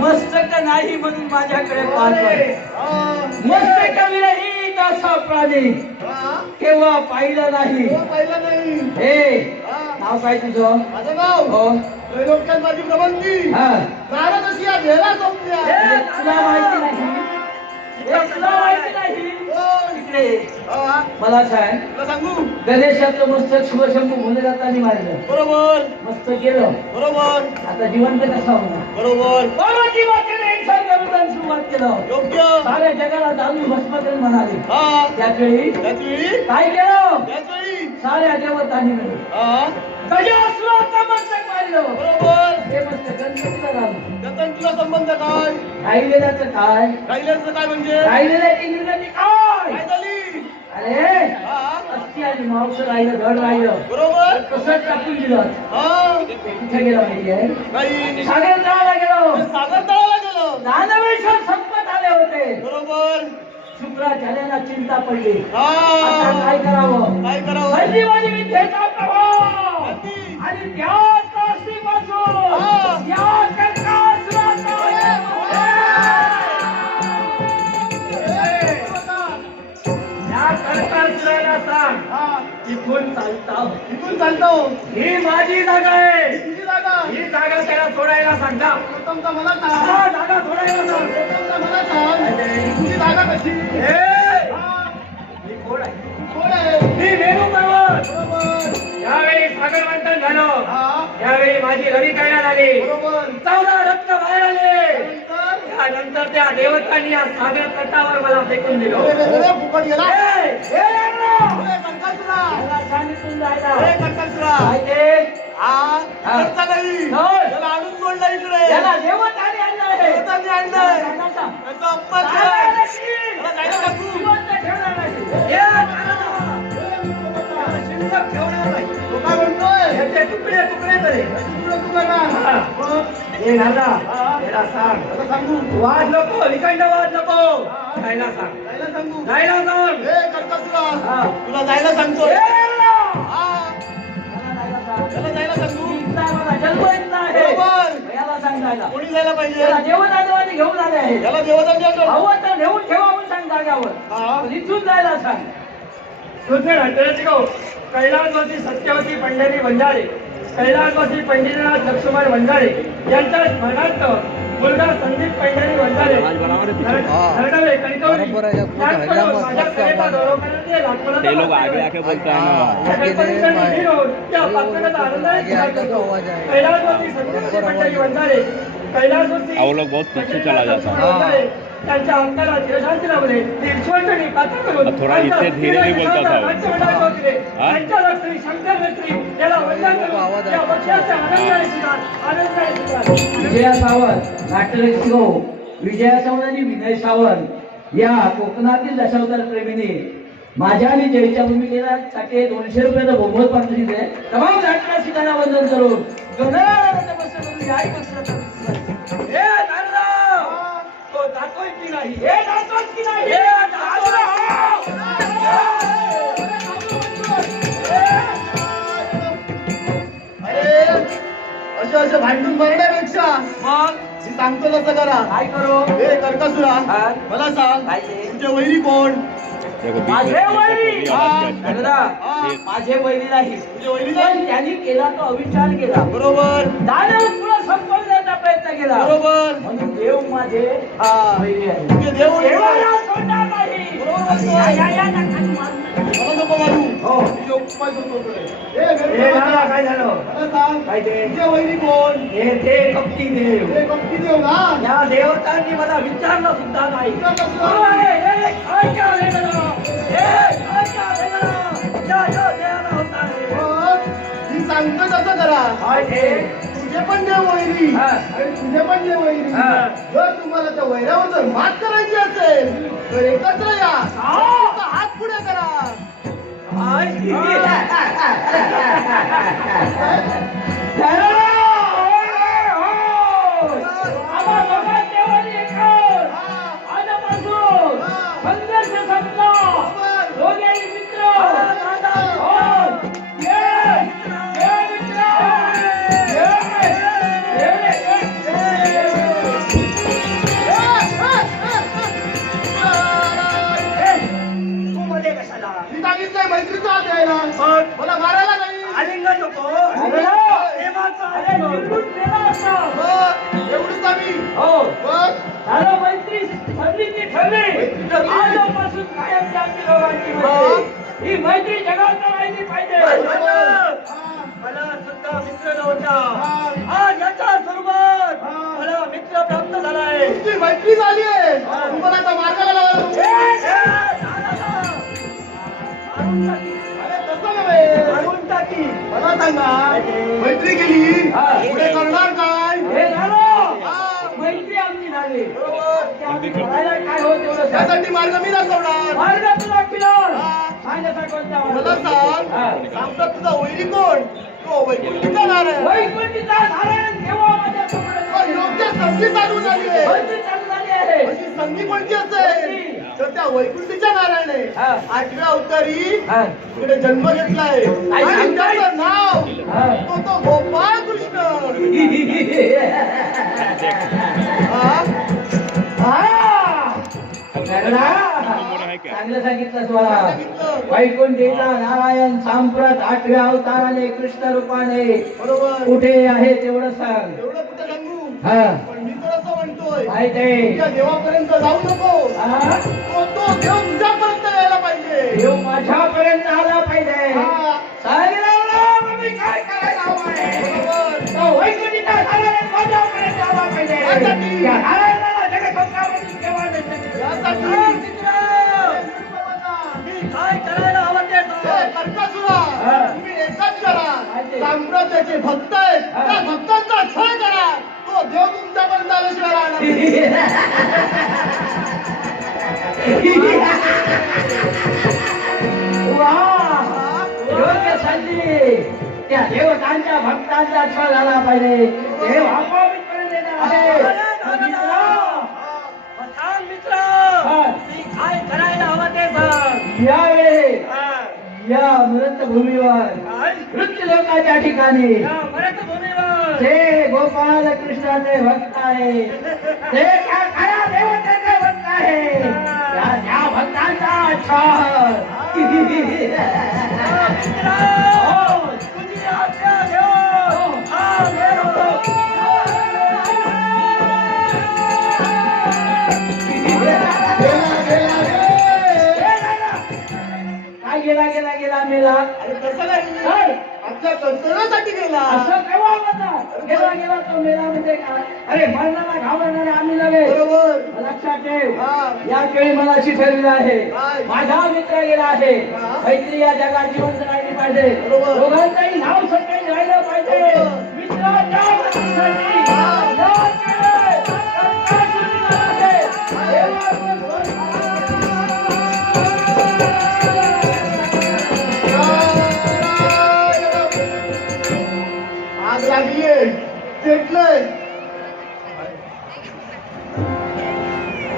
मस्तक नाही म्हणून माझ्याकडे पाहतोय. मस्तक विरहित असा प्राणी केव्हा पाहिलं नाही. हे नाव काय तुझं? माझं नाव हो त्रैलोक्यात माझी प्रबंधी नारद अशी या भेला संपल्या. तुला माहिती नाही? तुला माहिती नाही? इकडे मला सांग. तुला सांगू गणेशाचं मस्तक शिवशंभू भोले जाताना मारलं. बरोबर मस्त गेलं. बरोबर आता जिवंत कसा होणार? बरोबर सुरुवात केलं. योग्य साऱ्या जगाला जाणून भस्मकरण म्हणाले. हा त्यावेळी त्याचवेळी काय केलं? त्याचवेळी साऱ्या देवतांनी मिळून हा गजासुराचं मस्तक मारलं. बरोबर हे मस्तक गणपतीला घालून. त्याचा तुला संबंध काय? राहिलेल्याचं काय? राहिल्याचं काय म्हणजे राहिलेल्याची निर्गती काय? काय झाली? अरे हा अस्थि आणि मांस राहिलं, धड राहिलं. बरोबर कसं टाकून दिलं. हा कुठे गेला माहितीये? नाही सागर तळाला गेलो. सागर तळाला गेलो. दानवेश्वर संपत आले होते. बरोबर शुक्राचार्याला चिंता पडली. हा आता काय करावं? काय करावं? संजीवनी विद्येचा प्रभाव अगदी. आणि त्याच अस्थीपासून हा. या कर्कासुराचा या कर्कासुराला सांग हा इथून चालता. इथून चालतो. ही माझी जागा आहे. तुझी जागा ही जागा त्याला सोडायला सांगा. प्रथमतः मला सांग. हा जागा सोडायला सांग. प्रथमतः मला सांग तुझी जागा कशी? ए, हा मी कोण आहे? कोण आहे? मी वेणू पर्वत. बरोबर यावेळी सागर मंथन झालं. हा यावेळी माझी रवी कैलास आली. बरोबर 14 रत्न बाहेर आले. नंतर त्यानंतर त्या देवतांनी या सागर तटावर मला फेकून दिलं. अरे फुकट गेला. ए, ए, लागलो. अरे कंकासुरा. मला सांगितून जायला. अरे कंकासुरा. काय ते? हा करता नाही. होय. त्याला आणून सोडला इकडे. याला देवतांनी आणलंय. देवतांनी आणलंय. सांगायचा. त्याचा अपमान जायला केला. नशील. त्याला जायला टाकू. जिवंत ठेवणार नाही. ए, त्याला शिल्लक ठेवणार नाही. तो काय म्हणतोय? याचे तुकडे तुकडे करे. तू करणार. हा. मग हे दादा याला सांग. त्याला सांगू. वाद नको, विखंड वाद नको. जायला सांग. जायला सांगू. जायला सांग. ए कंकासुरा. हा. तुला जायला सांगतोय. ए, याला. हा याला जायला सांग. त्याला जायला सांगू. इथला आहे मला, जन्म इथला आहे. बरोबर. याला सांग जायला. कोणी जायला पाहिजे? याला देवदानवाने घेऊन आले आहे. त्याला देवतांनी आणलं. हवं तर नेऊन ठेवा म्हणून सांग जाग्यावर. हा पण इथून जायला सांग. कैलासवासी सत्यवती पंढरी वंजारे, कैलासवासी पंढरीनाथ लक्ष्मण वंजारे यांच्या स्मरणार्थ मुलगा संदीप पंढरी वंजारे नरडवे कणकवली माझ्या कलेचा गौरव करण्याचे लाखोला ते लोग आगे आके बोलते हैं ना कैलासवासी सत्यवती पंढरी वंजारे कैलासवासी वो लोग बहुत पीछे चला जाता है। त्यांच्या अंगाला चिरशांती लावले. तीर्थवंतनी पात्र करून थोड़ा इससे धीरे भी बोलता था वो। त्यांच्या लक्ष्मी शंकर लक्ष्मी याला वंदन करून या पक्षाच्या आनंदाने विजया सावंत नाट्यरसिको विजया सावंत आणि विनय सावंत या कोकणातील दशावतार प्रेमीने माझ्या आणि जयच्या भूमिकेला साठी 200 रुपयाचा बहुमत पाठवले आहे. तमाम नाट्यरसिकांना वंदन करून जातोय की नाही? हे जातोय की नाही? हे अरे असे भांडून मरण्यापेक्षा मग मी सांगतो तसं करा. काय करू? हे कर्कसुरा हा? मला सांग काय ते? तुझे वैरी कोण? देखो बीच माझे में वैरी. थोड़ी आवाज क्या दादा, हा. माझे वैरी नाही. तुझे वैरी पण कोण? त्यांनी केला तो अविचार केला. बरोबर दानव तुला संपवण्याचा प्रयत्न केला. बरोबर म्हणून देव माझे हा वैरी आहे. तुझे देव देवाला सोडणार नाही. बरोबर या, या, या, नका मारू. मला नको मारू. हो. तुझे उपवास होतो तुझे. हे दादा, काय झालं? मला सांग काय ते? तुझे वैरी कोण? हे ते कपटी देव. हे कपटी देव ना. या देवतांनी मला विचारलं सुद्धा नाही. विचारलं सुद्धा हो, हे काय केलं गं? हे काय केलं गं? या, या, देवाला होता रे. मग मी सांगतो तसं करा. काय ते? तुझे पण देव वैरी हा. आणि तुझे पण देव वैरी. हा. जर तुम्हाला त्या वैरावर जर मात करायची असेल तर एकत्र या. हा. तुमचा हात पुढे करा. काय? आम्हा दोघांच्या देवानी एकच. आजपासून संघर्ष संपला. दोघेही मित्र. हो. ये. ये मित्र. ये. ये. ये. हो मग झालं मैत्री ठरली की ठरली मैत्री ठरली. आजपासून कायमची आमची दोघांची मैत्री. ही मैत्री जगात राहिली पाहिजे मला सुद्धा मित्र नव्हता आज याच्या स्वरूपात मला मित्र प्राप्त झालाय तुमची मैत्री झाली आहे तुम्हाला आता मार्गाला लावायला अरे तसं नव्हे मारून टाकी मला सांगा मैत्री केली हा. पुढे करणार काय हे झालं हा. मैत्री आमची झाली बरोबर. त्याआधी करायला काय हो तेवढं सांग. त्यासाठी मार्ग मी दाखवणार मार्ग तुला किनार हा. सांगायचा कोणता मला मार्ग? हा. सांग सांगतात तुझा वैरी कोण तो वैकुंठीचा नारायण वैकुंठीचा नारायण केव्हा माझ्या समोर तो योग्य संधी चालू झाली आहे मैत्री चालू झाली आहे अशी संधी कोणती असेल तर त्या वैकुंठीच्या नारायणे हा. 8व्या अवतारी हा. इकडे जन्म घेतलाय काय आणि सांगताय? त्याचं नाव हा. तो गोपाळ कृष्ण हा? चांगलं सांगितलं मला सांगितलं. वैकुंठीचा नारायण सांप्रत 8व्या अवताराने कृष्ण रूपाने बरोबर कुठे आहे तेवढं सांग एवढं कुठे सांगू हा पण मी तर असं म्हणतोय माहित आहे तुझ्या देवापर्यंत जाऊ नको हा? तो देव तुझ्यापर्यंत यायला पाहिजे देव माझ्यापर्यंत आला पाहिजे हा. साईराम, मी काय करायला हवंय? बरोबर तो वैकुंठीचा नारायण माझ्यापर्यंत आला पाहिजे यासाठी. या नारायणाला जगद्गोपाळामध्ये ठेवा नाही. यासाठी. हा, मित्र, मी काय करायला हवं ते सांग. हे कर्कसुरा, हा. तुम्ही एकच करा माहिती. सांप्रत्याचे भक्त आहेत हा. त्या भक्तांचा छळ करा तो देव तुमच्यापर्यंत आल्याशिवाय राहणार नाही. वा, योग्य संधी. त्या देवतांच्या भक्तांचा छळ झाला पाहिजे देव आपोआप इथपर्यंत येणार आहे. हा. काय करायला हवं ते सांग यावेळी हा. या मृत भूमीवर काय? मृत्यू लोकांच्या ठिकाणी या मराठभूमीवर जे गोपाल कृष्णाचे भक्त आहे ते त्या खऱ्या देवतेचे भक्त आहे त्या भक्तांचा छळ हो. तुझी आज्ञा घेऊन हा काय गेला गेला गेला मेला अरे तसं नाही काय? आपल्या कर्तव्यासाठी गेला असं केव्हा होतं? गेला गेला तो मेला म्हणजे काय अरे मरणाला घाबरणारे आम्ही नव्हे बरोबर लक्षात ठेव हा. या वेळी मला ठरलेलं आहे काय? माझा मित्र गेला आहे हा. मैत्री या जगात जिवंत राहिली पाहिजे बरोबर. दोघांचंही नाव सकाळी राहिलं पाहिजे बरोबर. मित्राच्या मदतीसाठी या केले. सरकार सुरू आहे. आग लागलीये पेटलंय